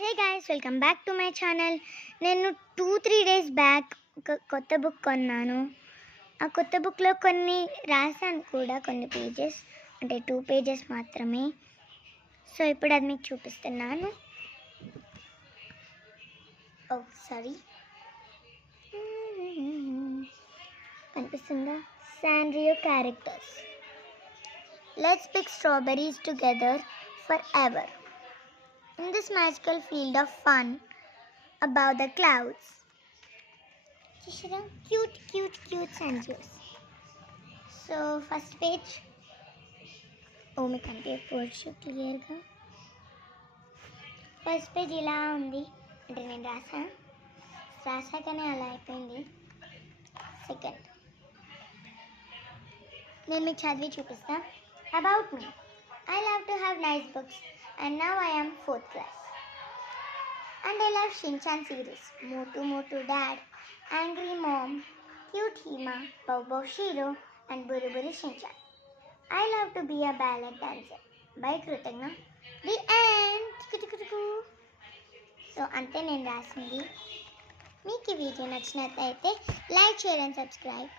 Hey guys, welcome back to my channel. నేను 2-3 days back ఒక కొత్త బుక్ కొన్నాను. ఆ కొత్త బుక్లో కొన్ని రాశాను కూడా, కొన్ని పేజెస్, అంటే 2 పేజెస్ మాత్రమే. సో ఇప్పుడు అది మీకు చూపిస్తున్నాను. సారీ, కనిపిస్తుందా? శాండ్రియో characters. Let's pick strawberries together for ever in this magical field of fun above the clouds. Cute Sanjos. So first page. Oh, me can't clear ga. First page ఇలా ఉంది, అంటే నేను రాసాకనే అలా అయిపోయింది. సెకండ్ నేను మీకు చదివి చూపిస్తా. About me. I love to have nice books and now I am 4th class. And I love Shinchan series, Motu Dad, Angry Mom, Cute Hima, Bow Bow Shiro and Buru Buru Shinchan. I love to be a ballet dancer. By Krutagna. The end. So ante నేను రాసింది. మీకు ఈ వీడియో నచ్చినట్లయితే like, share and subscribe.